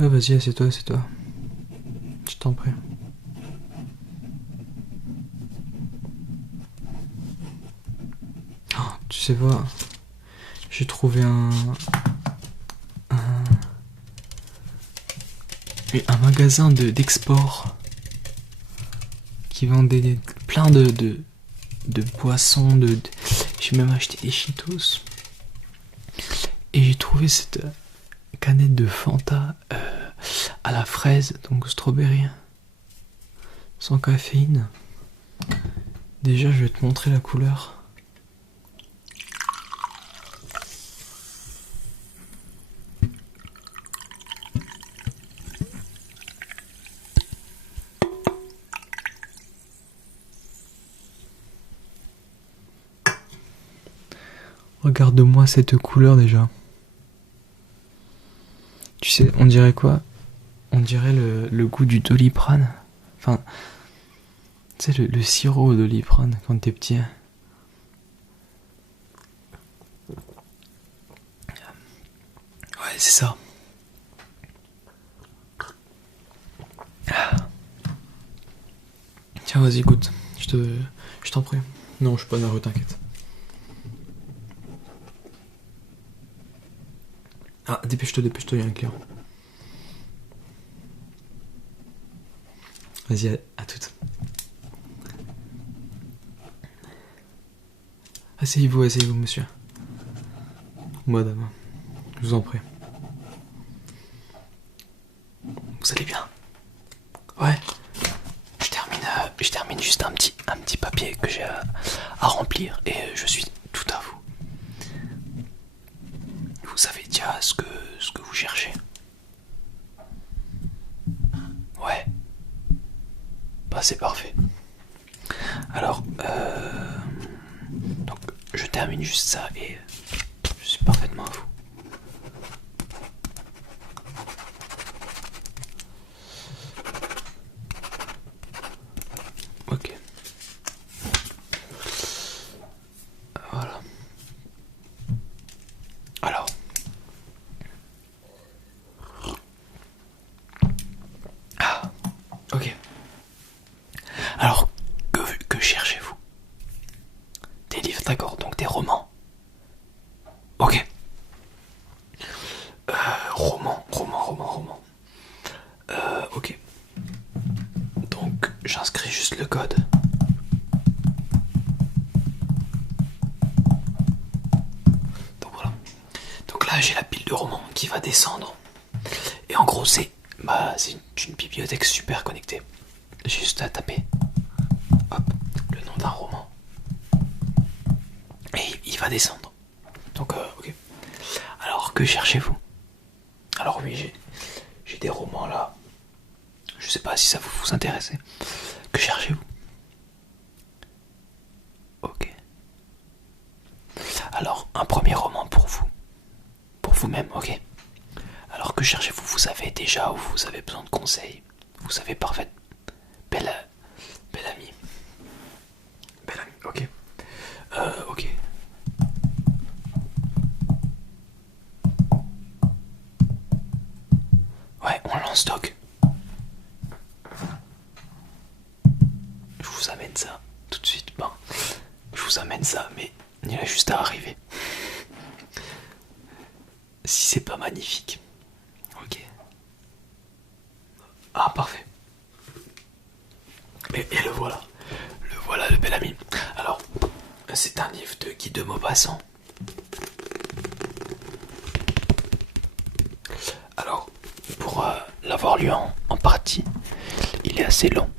Ouais, vas-y, assieds-toi, assieds-toi. Je t'en prie. Oh, tu sais pas, j'ai trouvé un magasin d'export qui vendait plein de boissons, j'ai même acheté des Cheetos. Et j'ai trouvé cette canette de Fanta à la fraise, donc strawberry, sans caféine. Déjà, je vais te montrer la couleur. Regarde-moi cette couleur déjà. Tu sais, on dirait quoi? On dirait le goût du Doliprane. Enfin, tu sais, le sirop au Doliprane quand t'es petit. Ouais, c'est ça. Tiens, vas-y, goûte. Je t'en prie. Non, je suis pas nerveux, t'inquiète. Ah, dépêche-toi, il y a un client. Vas-y, à toute. Asseyez-vous, monsieur. Madame, je vous en prie. Vous allez bien? Ouais. Je termine juste un petit papier que j'ai à remplir et je suis tout à vous. Vous savez déjà ce que vous cherchez? Ouais. Bah c'est parfait. Alors, donc je termine juste ça et je suis parfaitement à vous. Ok. Voilà. Alors. Ah, ok. Alors, que cherchez-vous? Des livres, d'accord, donc des romans. Ok. Roman. Ok. Donc, j'inscris juste le code. Donc voilà. Donc là, j'ai la pile de romans qui va descendre. Et en gros, c'est une bibliothèque super connectée. J'ai juste à taper, hop, le nom d'un roman. Et il va descendre. Donc, ok. Alors, que cherchez-vous? Alors oui, j'ai des romans là. Je sais pas si ça vous intéresse. Que cherchez-vous? Ok. Alors, un premier roman pour vous. Pour vous-même, ok. Alors, que cherchez-vous? Vous savez déjà ou vous avez besoin de conseils? Vous savez parfait. Belle amie. Belle amie, ok. Ok. Ouais, on lance stock. Je vous amène ça tout de suite. Ben, je vous amène ça, mais il a juste à arriver. Si c'est pas magnifique. Ok. Ah, parfait. Et le voilà. Le voilà, le bel ami. Alors, c'est un livre de Guy de Maupassant. Alors, pour l'avoir lu en partie, il est assez long.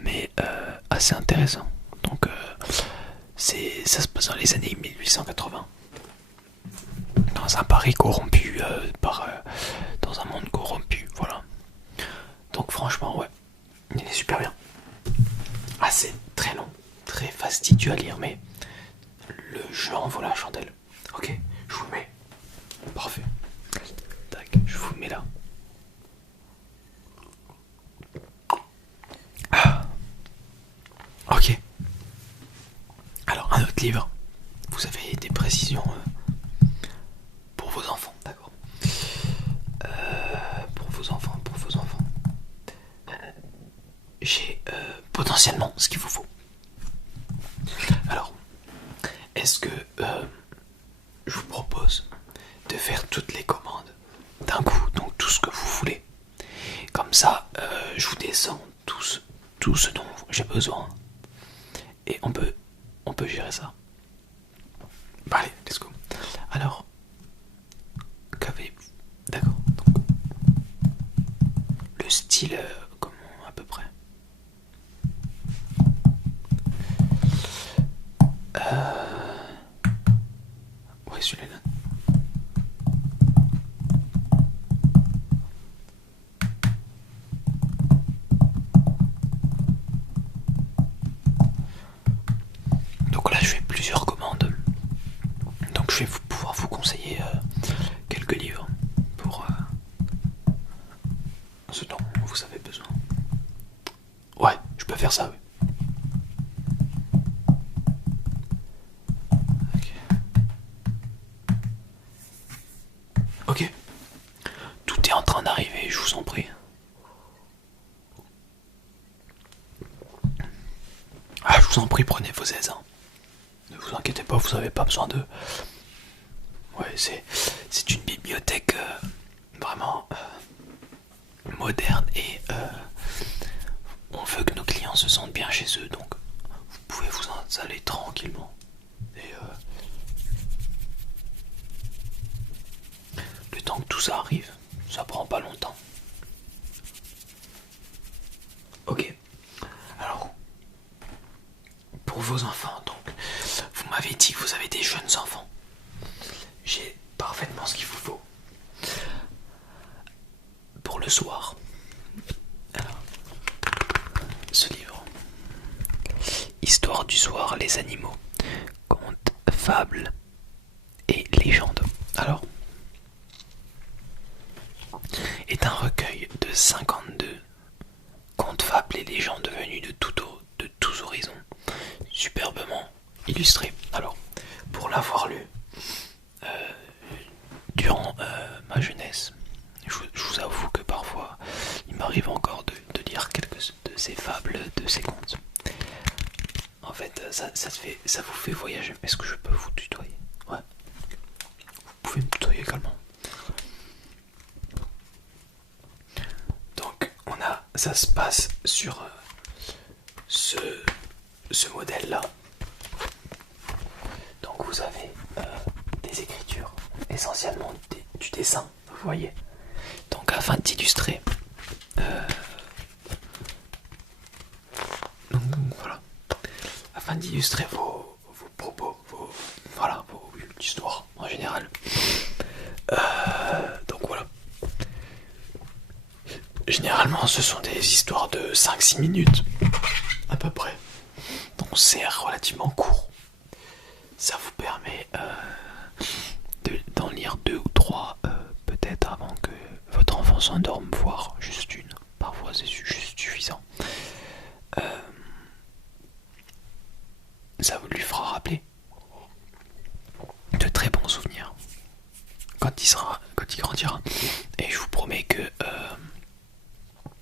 Mais assez intéressant. Donc, ça se passe dans les années 1880. Dans un Paris corrompu, dans un monde corrompu, voilà. Donc franchement, ouais, il est super bien. Ah, c'est très long, très fastidieux à lire, mais le jeu en vaut la chandelle. Ok, je vous le mets. Parfait. Tac, je vous le mets là. Ah. Ok. Alors, un autre livre. Vous avez des précisions pour vos enfants, d'accord. potentiellement ce qu'il vous faut. Alors, est-ce que je vous propose de faire toutes les commandes d'un coup, donc tout ce que vous voulez. Comme ça, je vous descends tout ce dont j'ai besoin. Et on peut gérer ça. Bah allez, let's go. Alors, qu'avez-vous? D'accord. Donc, le style, comment à peu près? Ouais, celui-là. Donc là, je fais plusieurs commandes. Donc je vais pouvoir vous conseiller quelques livres pour ce dont vous avez besoin. Ouais, je peux faire ça, oui. Ok. Tout est en train d'arriver, je vous en prie. Ah, je vous en prie, prenez vos aises. Hein. Ne vous inquiétez pas, vous n'avez pas besoin de... Ouais, c'est une bibliothèque vraiment moderne et on veut que nos clients se sentent bien chez eux, donc vous pouvez vous installer tranquillement. Et le temps que tout ça arrive, ça prend pas longtemps. Ok. Alors, pour vos enfants, donc, vous m'avez dit que vous avez des jeunes enfants. J'ai parfaitement ce qu'il vous faut. Pour le soir. Alors, ce livre. Histoire du soir, les animaux. Contes, fables et légendes. Alors, est un recueil de 52 contes, fables et légendes venus de tous horizons, superbement illustrés. Alors, pour l'avoir lu durant ma jeunesse, je vous avoue que parfois il m'arrive encore de lire quelques de ces fables, de ces contes. En fait, ça vous fait voyager. Est-ce que je peux vous tutoyer? Ouais. Vous pouvez me tutoyer également. Donc, ça se passe sur ce modèle-là. Donc, vous avez des écritures, essentiellement du dessin, vous voyez. Donc, afin d'illustrer, donc, voilà, afin d'illustrer vos propos, vos histoires en général. Donc voilà. Généralement, ce sont des histoires de 5-6 minutes, à peu près. Donc c'est relativement court. Ça vous permet d'en lire 2 ou 3, peut-être avant que votre enfant s'endorme, voire juste une. Parfois c'est juste suffisant. Ça vous lui fera rappeler de très bons souvenirs quand il grandira. Et je vous promets que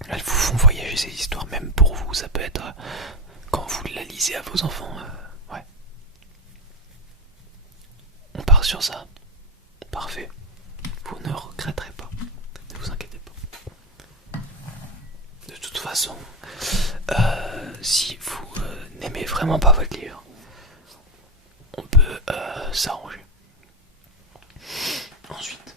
elles vous font voyager ces histoires, même pour vous. Ça peut être quand vous la lisez à vos enfants. Ouais. On part sur ça. Parfait. Vous ne regretterez pas. Ne vous inquiétez pas. De toute façon, si vous n'aimez vraiment pas votre livre, on peut s'arranger. Ensuite,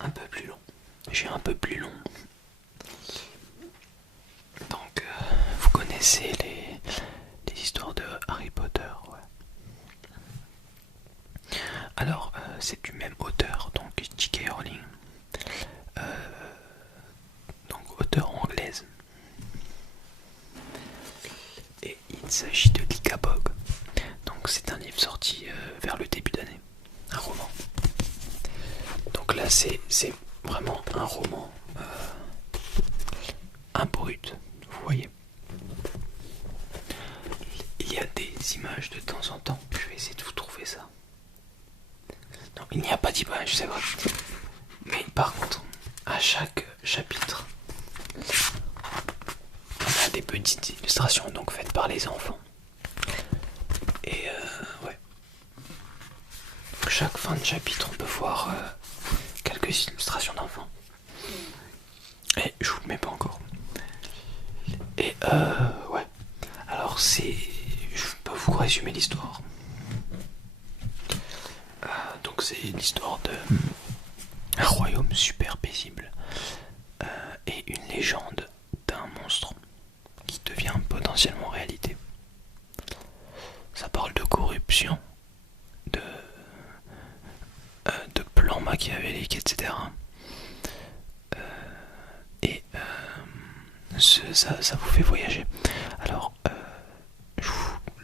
un peu plus long. J'ai un peu plus long. Donc, vous connaissez les histoires de Harry Potter, ouais. Alors, c'est du même auteur, donc J.K. Rowling, donc auteur anglaise. Et il s'agit de l'Ikabog. Donc c'est un livre sorti vers le début d'année, un roman. Donc là c'est vraiment un roman, un brut, vous voyez. Il y a des images de temps en temps, je vais essayer de vous trouver ça. Non, il n'y a pas d'images, c'est vrai. Mais par contre, à chaque chapitre, on a des petites illustrations donc faites par les enfants. Et ouais. Chaque fin de chapitre, on peut voir quelques illustrations d'enfants. Et je vous le mets pas encore. Et ouais. Alors je peux vous résumer l'histoire. Donc c'est l'histoire de un royaume super paisible et une légende d'un monstre qui devient potentiellement réalité. Ça parle de corruption, de plans machiavéliques, etc. Et ça vous fait voyager. Alors,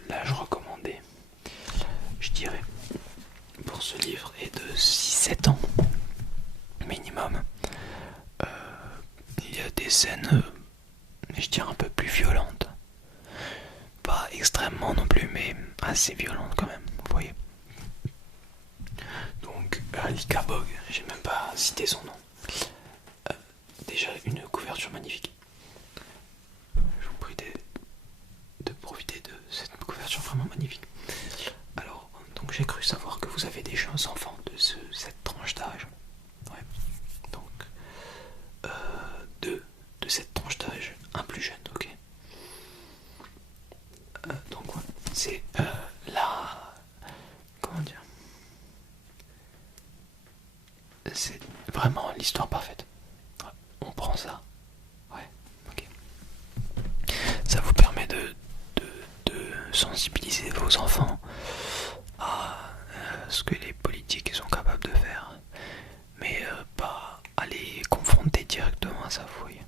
là je recommandais, je dirais, pour ce livre est de 6-7 ans minimum. Il y a des scènes, je dirais, un peu plus violentes. Pas extrêmement non plus, mais assez violentes quand même, vous voyez. Donc, Alika Bog, j'ai même pas cité son nom. Déjà, une couverture magnifique. Je vous prie de profiter de cette couverture vraiment magnifique. Alors, donc j'ai cru savoir que vous avez des jeunes enfants de cette tranche d'âge. Ouais. Donc, de cette tranche d'âge, un plus jeune, ok. Donc voilà, c'est la... Comment dire, c'est vraiment l'histoire parfaite. Ouais, on prend ça. Ouais, ok. Ça vous permet de sensibiliser vos enfants à ce que les politiques sont capables de faire, mais pas à les confronter directement à ça, vous voyez.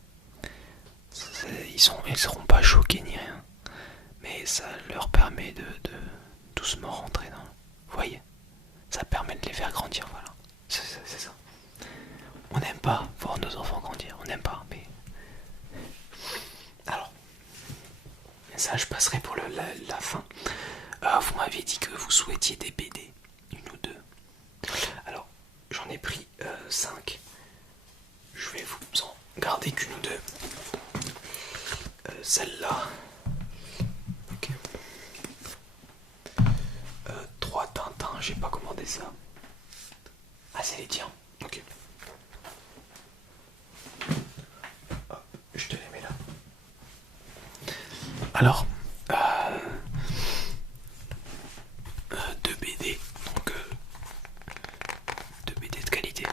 Ils seront pas choqués ni rien, mais ça leur permet de doucement rentrer dans... Vous voyez, ça permet de les faire grandir, voilà. C'est ça. On n'aime pas voir nos enfants grandir, on n'aime pas, mais... Alors, ça je passerai pour la fin. Vous m'avez dit que vous souhaitiez des BD, une ou deux. Alors, j'en ai pris 5. Je vais vous en garder qu'une ou deux. Celle-là. Ok. 3 Tintins, j'ai pas commandé ça. Ah, c'est les tiens. Ok. Je te les mets là. Alors, 2 BD. Donc, 2 BD de qualité.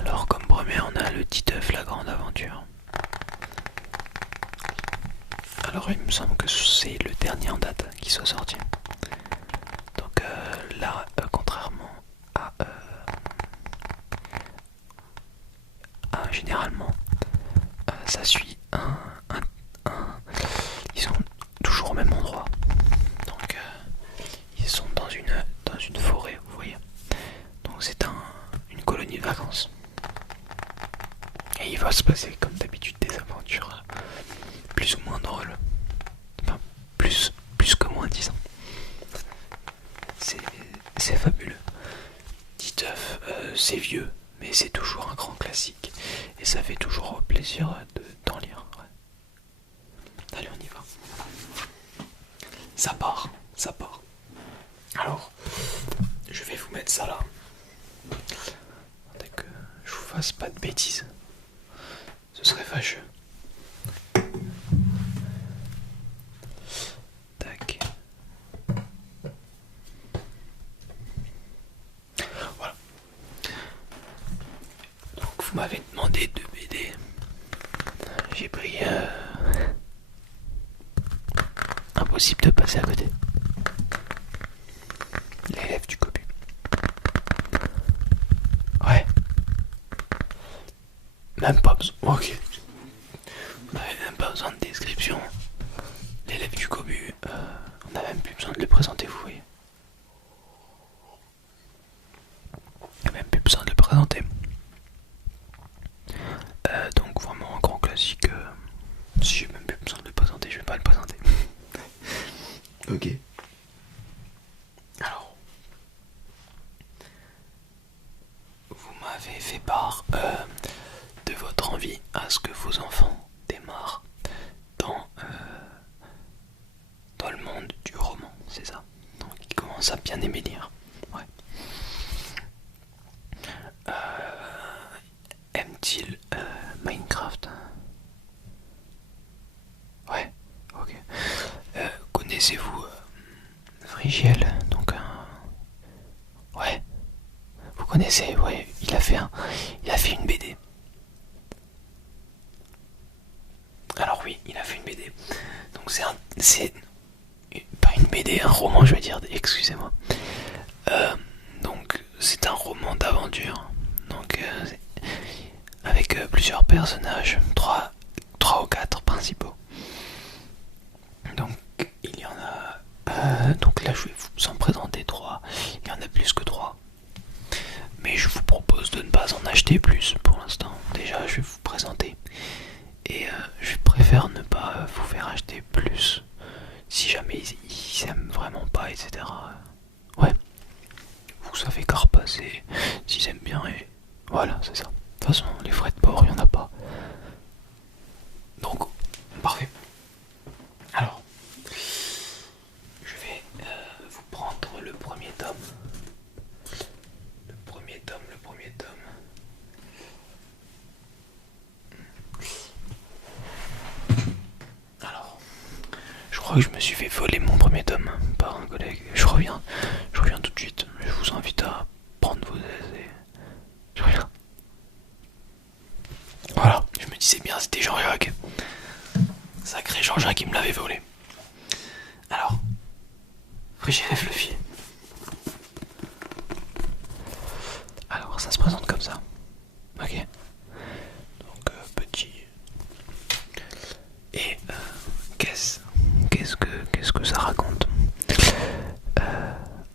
Alors, comme premier, on a le Titeuf, la grande aventure. Alors, il me semble que c'est le dernier en date qui soit sorti. Donc là, contrairement à généralement, ça suit ils sont toujours au même endroit. Donc ils sont dans une forêt, vous voyez. Donc c'est une colonie de vacances. Et il va se passer comme d'habitude des aventures plus ou moins drôles. Enfin, plus que moins, disons. C'est fabuleux. Titeuf, c'est vieux, mais c'est toujours un grand classique. Et ça fait toujours plaisir d'en lire. Ouais. Allez, on y va. Ça part. Alors, je vais vous mettre ça là. Dès que je vous fasse pas de bêtises. Ce serait fâcheux. Tac. Voilà. Donc vous m'avez demandé 2 BD. J'ai pris impossible de passer à côté. L'élève du cobu. Ouais. Même pas besoin. Ok. On n'avait même pas besoin de description. L'élève du cobu, on n'a même plus besoin de le présenter, vous voyez. On n'a même plus besoin de le présenter. Donc vraiment un grand classique. Si j'ai même plus besoin de le présenter, je vais pas le présenter. Ok. Alors, vous m'avez fait part de à ce que vos enfants démarrent dans, dans le monde du roman, c'est ça. Donc ils commencent à bien aimer lire. Ouais. Aime-t-il Minecraft? Ouais, ok. Connaissez-vous Frigiel? Donc ouais, vous connaissez, ouais, il a fait une BD. Alors oui, il a fait une BD. Donc c'est pas une BD, un roman, je vais dire, excusez-moi. Donc c'est un roman d'aventure. Donc avec plusieurs personnages, trois ou quatre principaux. Donc il y en a. Donc là je vais vous en présenter trois. Il y en a plus que trois. Mais je vous propose de ne pas en acheter plus pour l'instant. Déjà je vais vous présenter. Et je préfère ne pas vous faire acheter plus. Si jamais ils aiment vraiment pas, etc. Ouais. Vous savez qu'à repasser. S'ils aiment bien et. Voilà, c'est ça. De toute façon, les frais de port, il n'y en a pas. Donc, parfait. Alors, je vais vous prendre le premier tome. Le premier tome. Alors, je crois que je me suis fait voler mon premier tome par un collègue. Je reviens tout de suite. Je vous invite à prendre vos aises et... Je reviens. Voilà, je me disais bien, c'était Jean-Jacques. Sacré Jean-Jacques qui me l'avait volé. Alors, Frigide et Fluffy. Alors, ça se présente comme ça. Ok. Donc, petit. Et qu'est-ce que ça raconte?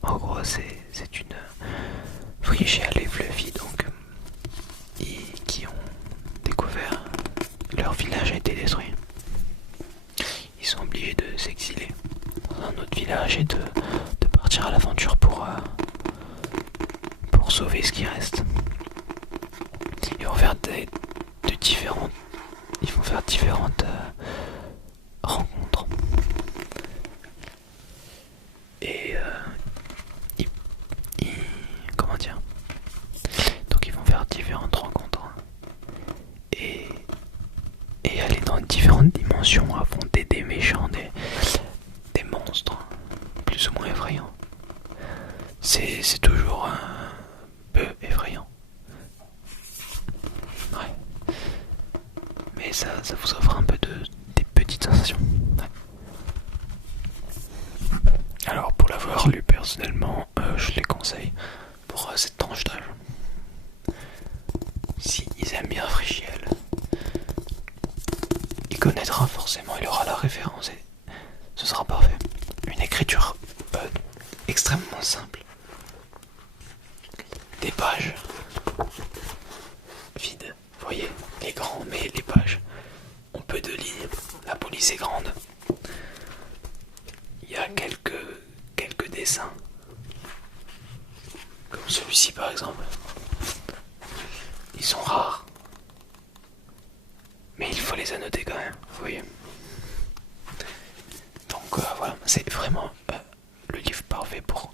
En gros, c'est une Frigide et Fluffy, donc, qui ont découvert leur village a été détruit. Ils sont obligés de s'exiler dans un autre village et de partir à l'aventure pour sauver ce qui reste. Ils vont faire différentes rencontres. Et comment dire? Donc ils vont faire différentes rencontres et aller dans différentes dimensions, affronter des méchants, des monstres plus ou moins effrayants. C'est toujours un peu effrayant. Ouais. Mais ça vous offre un peu des petites sensations. Ouais. Alors pour l'avoir lu personnellement, je les conseille pour cette tranche d'âge. Si ils aiment bien Frigiel, il connaîtra forcément, il aura la référence et ce sera parfait. Une écriture extrêmement simple. Des pages vides, vous voyez, les grands, mais les pages ont peu de lignes. La police est grande. Il y a quelques dessins, comme celui-ci par exemple. Ils sont rares, mais il faut les annoter quand même, vous voyez. Donc voilà, c'est vraiment le livre parfait pour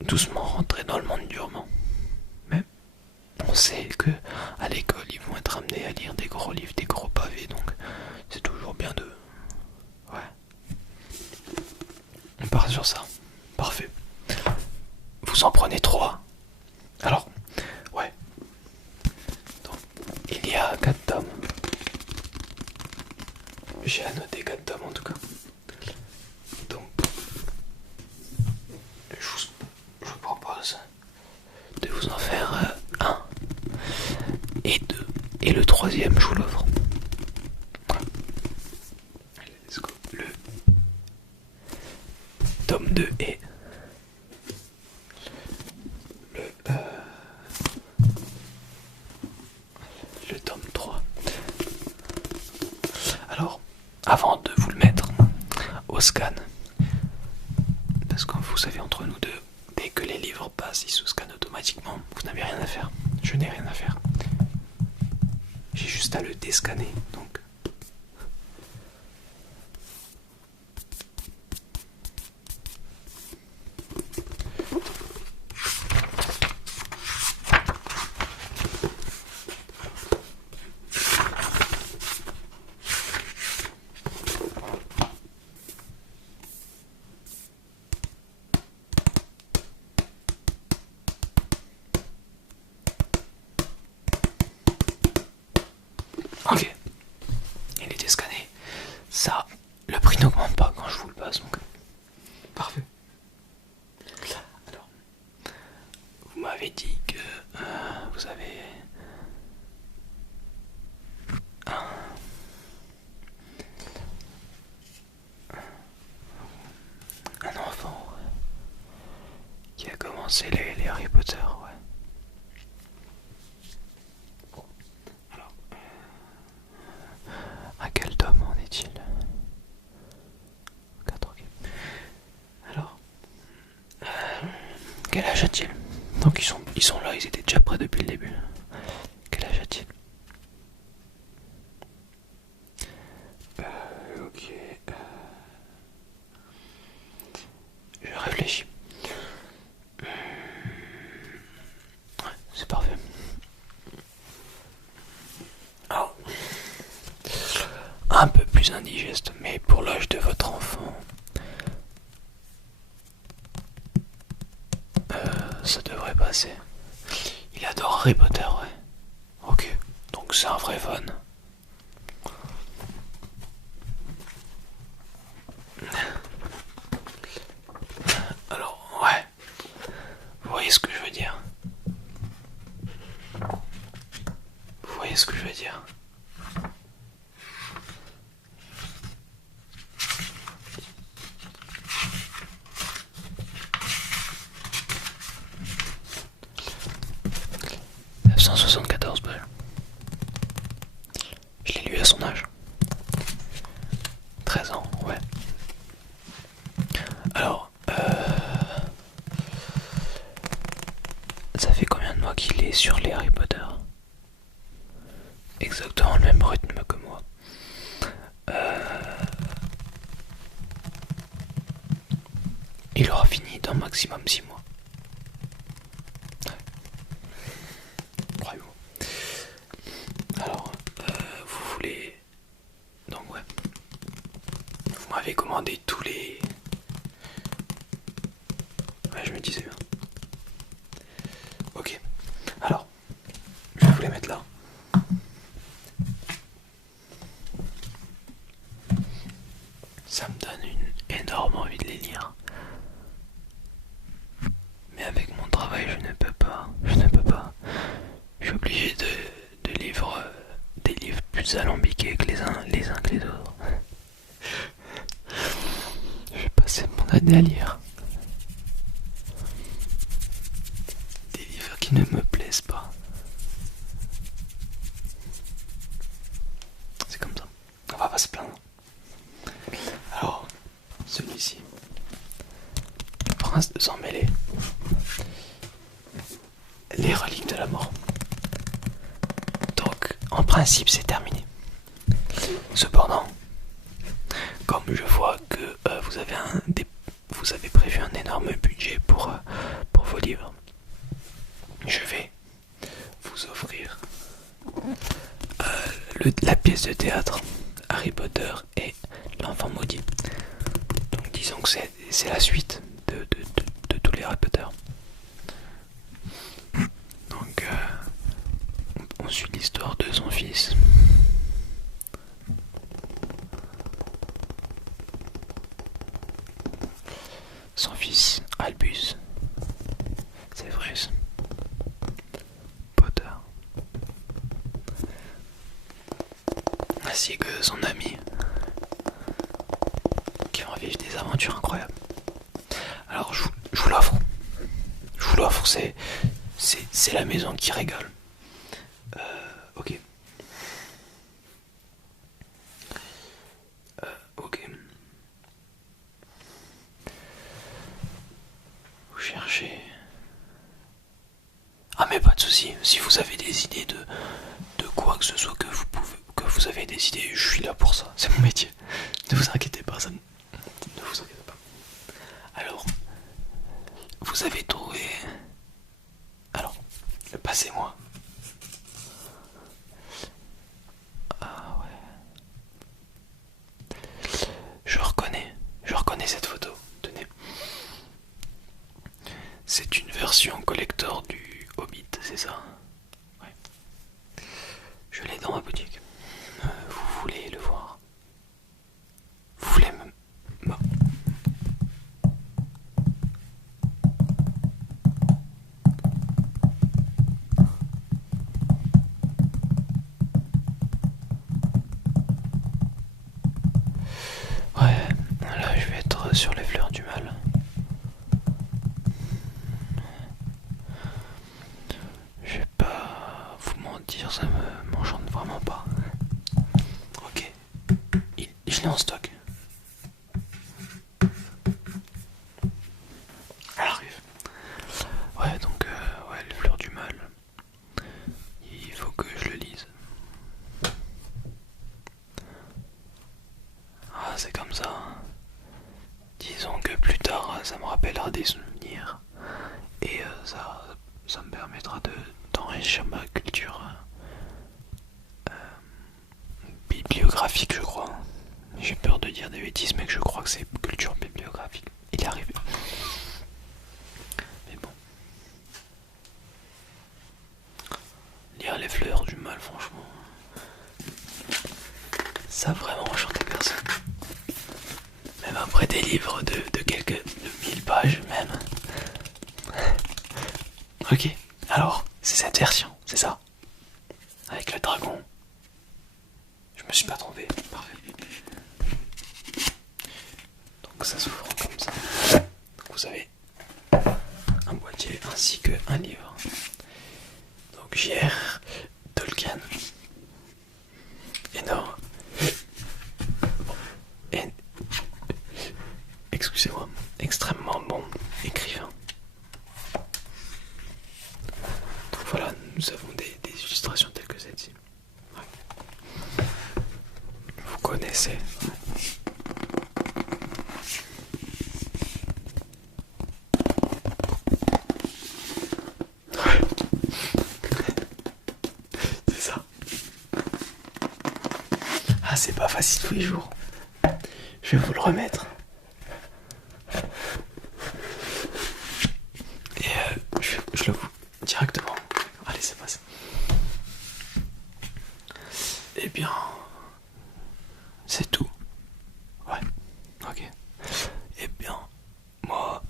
doucement rentrer dans le monde du roman. Mais on sait que à l'école ils vont être amenés à lire des gros livres, des gros pavés, donc c'est toujours bien de... Ouais. On part sur ça. Parfait. Vous en prenez 3. Alors, ouais. Donc, il y a 4 tomes. J'ai annoté 4 tomes en tout cas. Donc, je vous propose de vous en faire 1 et 2. Et le troisième, je vous l'offre. Allez, let's go. Le tome 2 et le tome 3. Alors, avant de vous le mettre au scan, parce que vous savez, entre nous deux, dès que les livres passent, ils se scannent automatiquement. Vous n'avez rien à faire. Je n'ai rien à faire. été scanné, donc. Ok, il était scanné. Ça, le prix n'augmente pas quand je vous le passe, donc parfait. Alors, vous m'avez dit que vous avez un enfant qui a commencé les Harry Potter, ouais. Alors, à quel tome en est-il? 4, ok. Alors, quel âge a-t-il? Donc ils sont là, ils étaient déjà prêts depuis le début. Quel âge a-t-il? Ok. Je réfléchis. Ouais, c'est parfait. Alors, un peu plus indigeste, mais pour l'âge de votre enfant, ça devrait passer. Il adore Harry Potter, ouais. Ok, donc c'est un vrai fan. Alors, ouais, vous voyez ce que je veux dire? Vous voyez ce que je veux dire? « 974 balles. Je l'ai lu à son âge. 13 ans, ouais. Alors, ça fait combien de mois qu'il est sur les Harry Potter? Exactement le même rythme que moi. Il aura fini dans maximum 6 mois. Ouais. Croyez-vous. Alors, vous voulez... Donc ouais. Vous m'avez commandé tous les... Ouais, je me disais bien. Ok. Alors, je vais vous les mettre là. Ça me donne une énorme envie de les lire. Mais avec mon travail, je ne peux pas. Je suis obligé de lire des livres plus alambiqués que les uns que les autres. Je vais passer mon année à lire des livres qui ne me plaisent pas. C'est comme ça. On va pas se plaindre. Alors, celui-ci. Le prince de sang mêlé. Les reliques de la mort. Donc, en principe, c'est terminé. Cependant, comme je vois que vous avez prévu un énorme budget pour vos livres, je vais vous offrir la pièce de théâtre Harry Potter et l'enfant maudit. Donc disons que c'est la suite de tous les Harry Potter. Donc on suit l'histoire de son fils. Son fils Albus, Severus Potter, ainsi que son ami, qui vont vivre des aventures incroyables. Alors je vous l'offre. C'est la maison qui régale. Ok. Ok. Vous cherchez. Ah mais pas de souci. Si vous avez des idées de quoi que ce soit que vous avez des idées, je suis là pour ça, c'est mon métier. Ne vous inquiétez pas, ne vous inquiétez pas. Alors, vous avez trouvé... Alors, passez-moi. Ah ouais. Je reconnais cette photo, tenez. C'est une version collector du Hobbit, c'est ça? Ouais. Je l'ai dans ma boutique. Vous voulez le voir? Vous voulez me... Ouais, là je vais être sur les fleurs du mal. Je vais pas vous mentir, ça m'enchante vraiment pas. Ok, je l'ai en stock. Elle arrive. Ouais, donc, ouais, les fleurs du mal. Il faut que je le lise. Ah, c'est comme ça. Disons que plus tard, ça me rappellera des souvenirs. Et ça me permettra d'enrichir ma culture bibliographique, je crois. J'ai peur de dire des bêtises, mais que je crois que c'est culture bibliographique. Il est arrivé. Mais bon. Lire les fleurs du mal, franchement. Ça a vraiment enchanté personne. Même après des livres de 1000 pages, même. Ok, alors, c'est cette version, c'est ça? Avec le dragon. Je me suis pas trompé, parfait. Donc ça s'ouvre comme ça. Donc vous avez un boîtier ainsi qu'un livre. Donc J.R. Tolkien. Énorme. Excusez-moi, extrêmement bon écrivain. Donc voilà, nous avons des illustrations telles que celle-ci. Ouais. Vous connaissez. Ouais. C'est ça. Ah, c'est pas facile tous les jours. Je vais vous le remettre. Et je le vous directement. Allez, c'est passé. Eh bien, c'est tout. Ouais, ok. Eh bien, moi,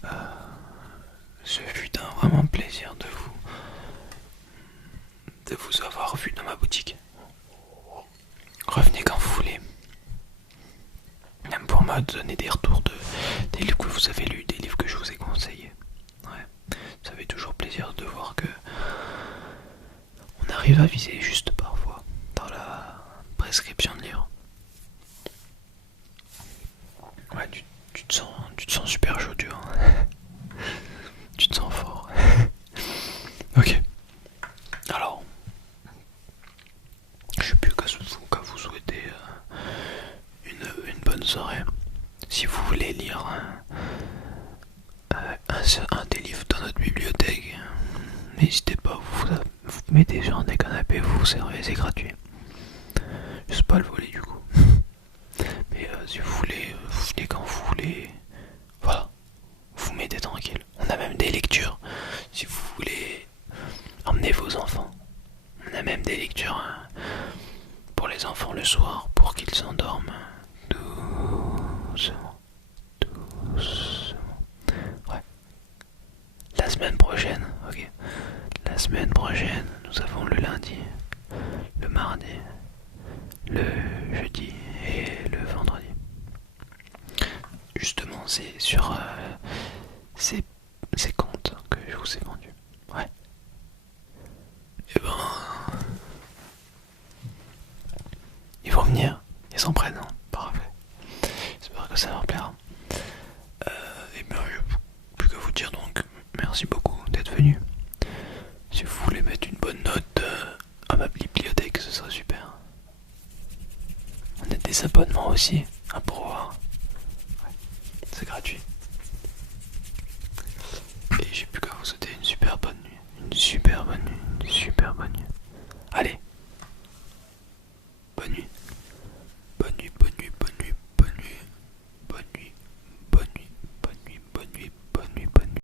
ce fut un vraiment plaisir de vous avoir vu dans ma boutique. Revenez quand vous voulez. Même pour me donner des retours des livres que vous avez lus, des livres que je vous ai conseillés. Ouais. Ça fait toujours plaisir de voir que on arrive à viser juste parfois dans la prescription de livres. Ouais, tu te sens super chaud, tu vois. Tu te sens fort. Ok. Alors, je sais plus qu'à vous souhaiter une bonne soirée. Si vous voulez lire un des livres dans notre bibliothèque, n'hésitez pas, vous mettez sur des canapés, vous vous servez, c'est gratuit. Je sais pas le voler du coup. Mais si vous voulez, vous venez quand vous voulez. Voilà, vous mettez tranquille. On a même des lectures. Si vous voulez, emmenez vos enfants. On a même des lectures pour les enfants le soir, pour qu'ils s'endorment doucement. Doucement. Ouais. La semaine prochaine, ok. La semaine prochaine, nous avons le lundi, le mardi, le jeudi et le vendredi. Justement, c'est sur ces comptes que je vous ai vendus. Ouais. Et ben, ils vont venir, ils s'en prennent, hein. Parfait. J'espère que ça leur plaira. Et bien, je n'ai plus qu'à vous dire donc, merci beaucoup d'être venu. Si vous voulez mettre une bonne note à ma bibliothèque, ce serait super. abonnement aussi, hein, pour voir. Ouais, c'est gratuit.